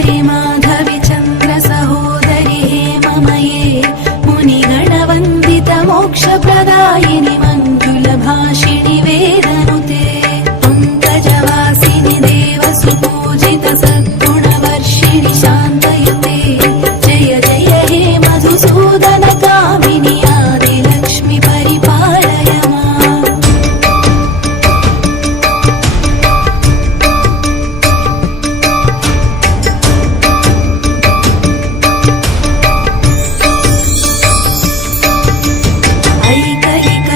सुन्दरि माधवि चन्द्र सहोदरि हेममये मुनिगणवन्दित मोक्षप्रदायिनि मञ्जुलभाषिणि वेदनुते पङ्कजवासिनि देवसुपूजित सद्गुणवर्षिणि शान्तयुते जय जय हे मधुसूदन कामिनि आदिलक्ष्मि परिपालय माम्।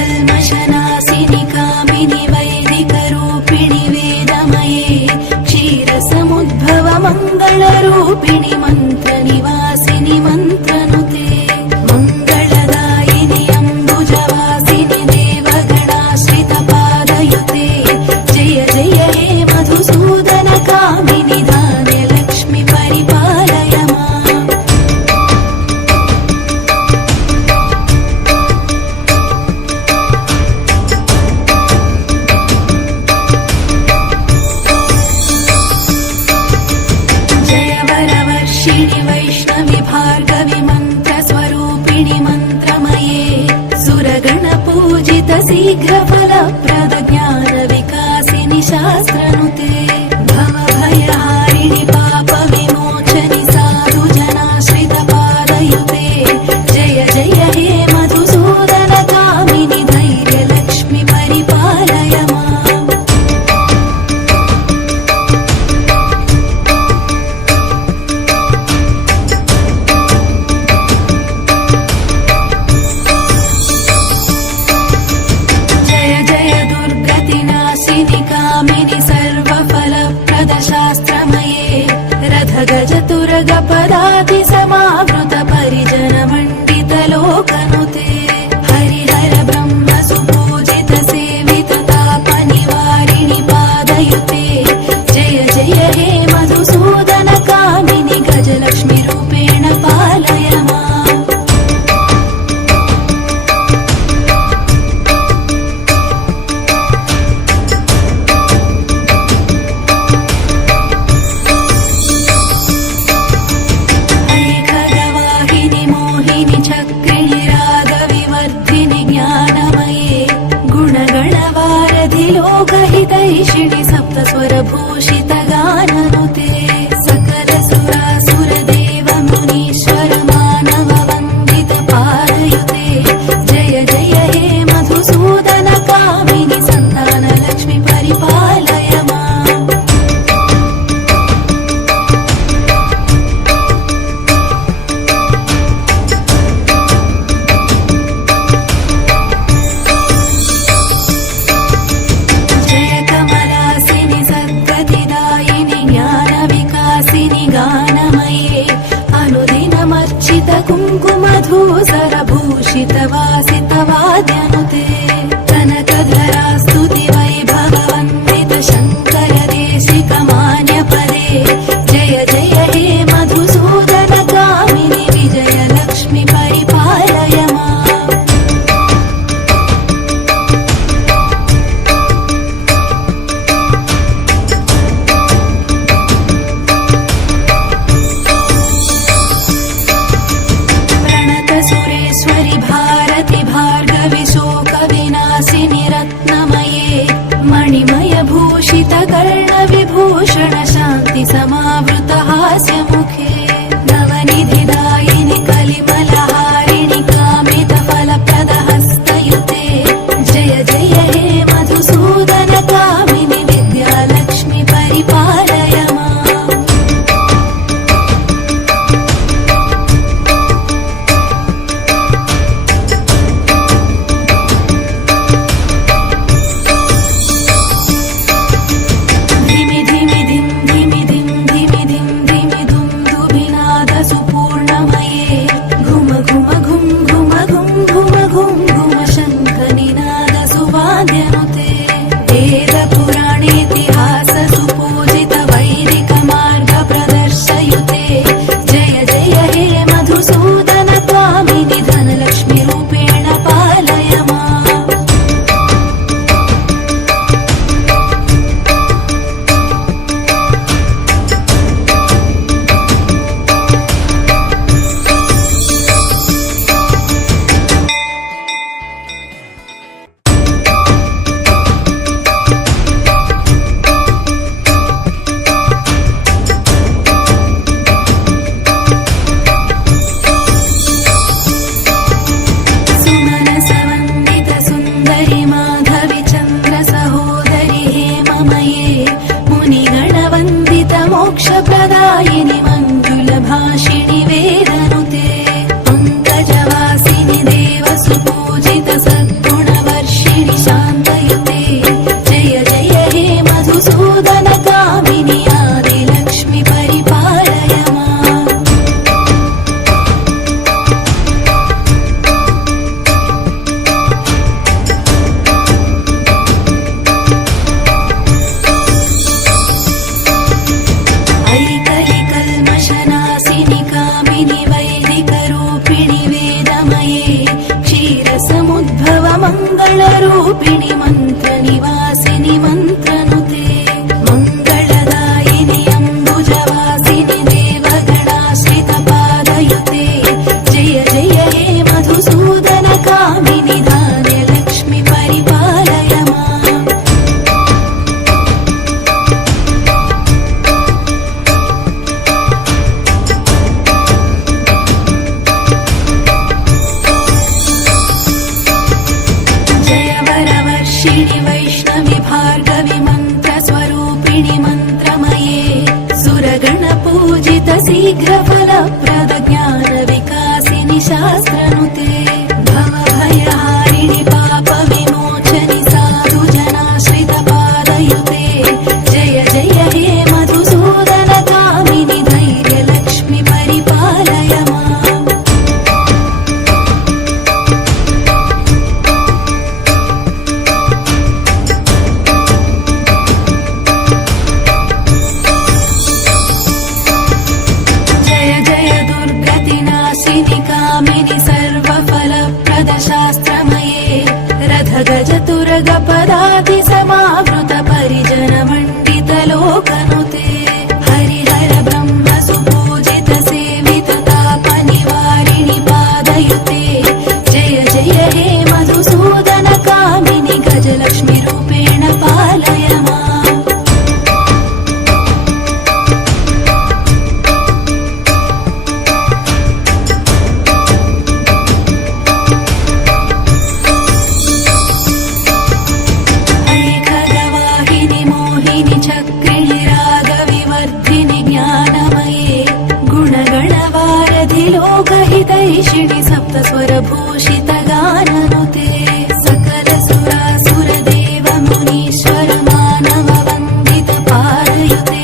ऐकैकल्मषनासिनि कामिनि वैदिकरूपिणि वेदमये क्षीरसमुद्भव मङ्गलरूपिणि मन्त्रनिवासिनि मन्त्रनुते मङ्गलदायिनि अम्बुजवासिनि देवगणाश्रितपादयुते जय जय हे मधुसूदन कामिनि धान्यलक्ष्मि परिपालय माम्। जय वरवर्षिणि वैष्णवि भार्गवि मन्त्रस्वरूपिणि मन्त्रमये सुरगणपूजित शीघ्रफलप्रद ज्ञानविकासिनि शास्त्रनुते भवभयहारिणि पापविमोचनि साधुजनाश्रितपादयुते जय जय हे मधुसूदन कामिनि धैर्यलक्ष्मि परिपालय माम्। जय जय दुर्गतिनाशिनि कामिनि सर्वफलप्रद शास्त्रमये रथगजतुरगपदाति समावृत परिजनमण्डित लोकनुते हरिहर ब्रह्म सुपूजित सेवित तापनिवारिणि पादयुते जय जय हे मधुसूदन कामिनि गजलक्ष्मि रूपेण पालय माम्। ऐखगवाहिनि मोहिनि चक्रिणि रागविवर्धिनि ज्ञानमये गुणगणवारधि लोकहितैषिणि सप्तस्वरभूषित गाननुते सकल सुरासुर देव मुनीश्वर मानव वन्दित पादयुते जय जय हे मधुसूदन कामिनि सन्तानलक्ष्मि परिपालय माम्। जय कमलासि भाषिणि वेदनुते पङ्कजवासिनि देवसुपूजित सद्गुणवर्षिणि शान्तयुते जय जय हे मधुसूदन कामिनि आदिलक्ष्मि परिपालय माम् ऐकलिकल्मषनाशिनि कामिनि वैदिकरूपिणि वेदमये क्षीरसमुद्भव मङ्गलरूपिणि मन्त्रनिवासिनि मन्त्रनुते मङ्गलदायिनि अम्बुजवासिनि देवगणाश्रितपादयुते जय जय हे मधुसूदन कामिनि धान्यलक्ष्मि परिपालय माम् जय वरवर्षिणि वैष्णवि भार्गवि मन्त्रस्वरूपिणि मन्त्रमये सुरगणपूजित शीघ्रफलप्रद ज्ञानविकासिनि शास्त्रनुते भवभयहारिणि पापविमोचनि साधुजनाश्रितपादयुते जय जय हे मधुसूदन कामिनि धैर्यलक्ष्मि परिपालय माम् जय जय दुर्गतिनाशिनि कामिनि सर्वफलप्रद शास्त्रमये रथगजतुरगपदाति समावृत परिजनमण्डित लोकनुते हरिहर ब्रह्म सुपूजित सेवित तापनिवारिणि पादयुते जय जय हे मधुसूदन कामिनि गजलक्ष्मि रूपेण पालय माम् ऐकगवाहिनि मोहिनि चक्रिणि रागविवर्धिनि ज्ञानमये गुणगणवारधि लोकहितैषिणि सप्तस्वरभूषित गाननुते सकलसुरासुरदेव मुनीश्वर मानव वन्दित पादयुते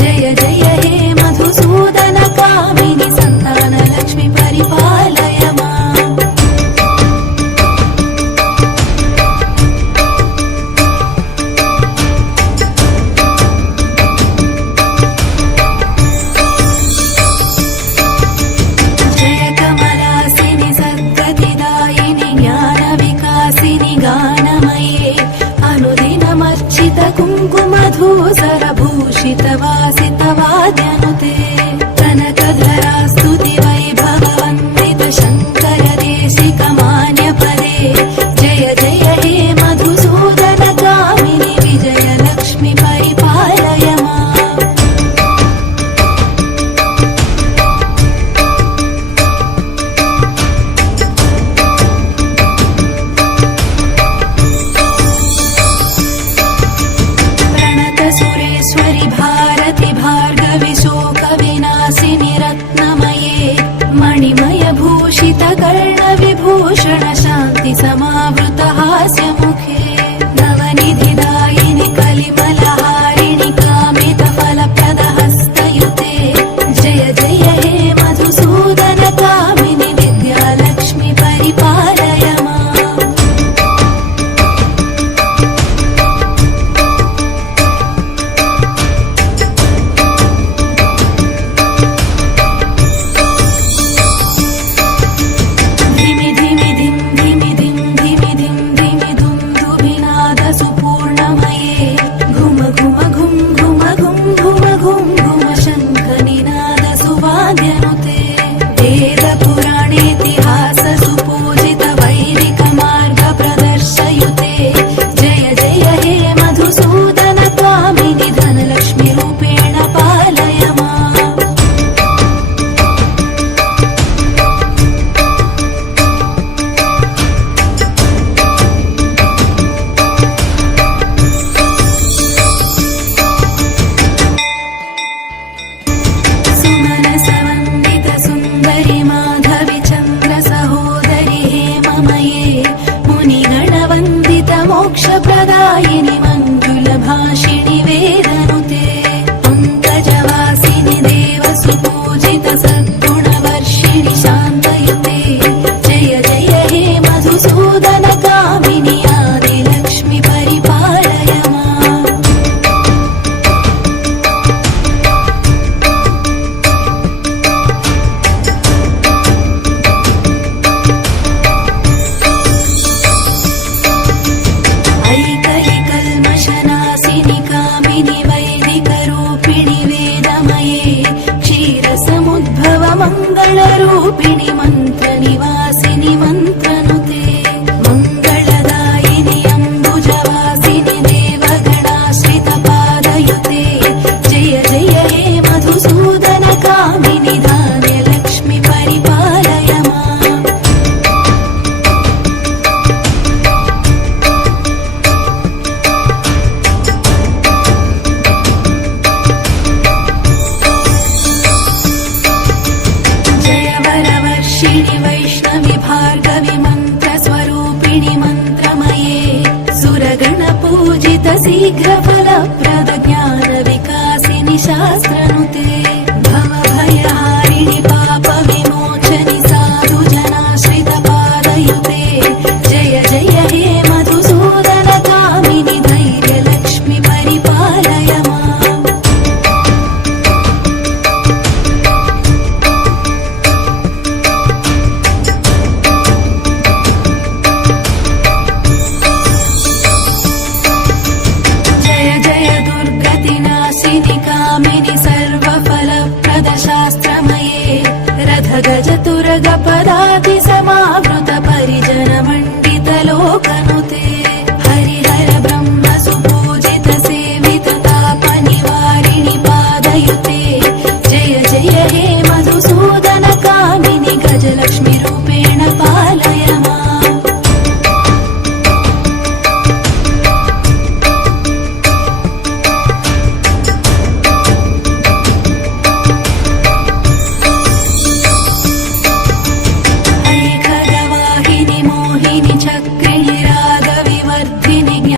जय जय हे मधुसूदन कामिनि सन्तानलक्ष्मि परिपालय माम् जय कमलासिनि सद्गतिदायिनि ज्ञानविकासिनि गानमये अनुदिनमर्चित कुङ्कुमधूसरभूषित वासित वाद्यनुते कनकधरा स्तुति वैभववन्दित शङ्कर देशिक मान्यपदे जय जय हे मधुसूदन कामिनि विजयलक्ष्मि परिपालय माम् प्रणत सुरेश्वरि भारति भार्गवि शोकविनाशिनि रत्नमये मणिमय भूषित कर्णविभूषण शान्ति समावृत हास्यमुखे नवनिधिदायिनि कलिमलहारिणि कामित फलप्रद हस्तयुते जय जय हे मधुसूदन कामिनि विद्यालक्ष्मि परिपालय माम् धिमि धिमि धिं धिमि धिं धिमि धिं धिमि दुन्दुभिनाद सुपूर्णमये घुम घुम घुं घुम घुं घुम घुं घुम शङ्खनिनाद सुवाद्यनुते वेदपुराणेतिहास सुपूजित वैदिक मार्ग प्रदर्शयुते जय जय हे मधुसूदन कामिनि धनलक्ष्मि रूपेण पालय माम् सुमनसवन् मङ्गलरूपिणि मन्त्रनिवासिनि मन्त्रनुते मङ्गलदायिनि अम्बुजवासिनि देवगणाश्रितपादयुते जय जय हे मधुसूदनकामिनि धान्यलक्ष्मि परिपालय माम् जय वरवर्षिणि वैष्णवि भार्गवि मन्त्रस्वरूपिणि मन्त्रमये सुरगणपूजित शीघ्रफलप्रद ज्ञानविकासिनि शास्त्रनुते भवभयहारिणि पापविमोचनि साधुजनाश्रितपादयुते जय जय हे मधुसूदनकामिनि धैर्यलक्ष्मि परिपालय माम् जय जय दुर्गतिनाशिनि कामिनि सर्वफलप्रद शास्त्रमये रथगजतुरगपदाति समावृत परिजनमण्डित लोकनुते हरिहर ब्रह्म सुपूजित सेवित तापनिवारिणि पादयुते जय जय हे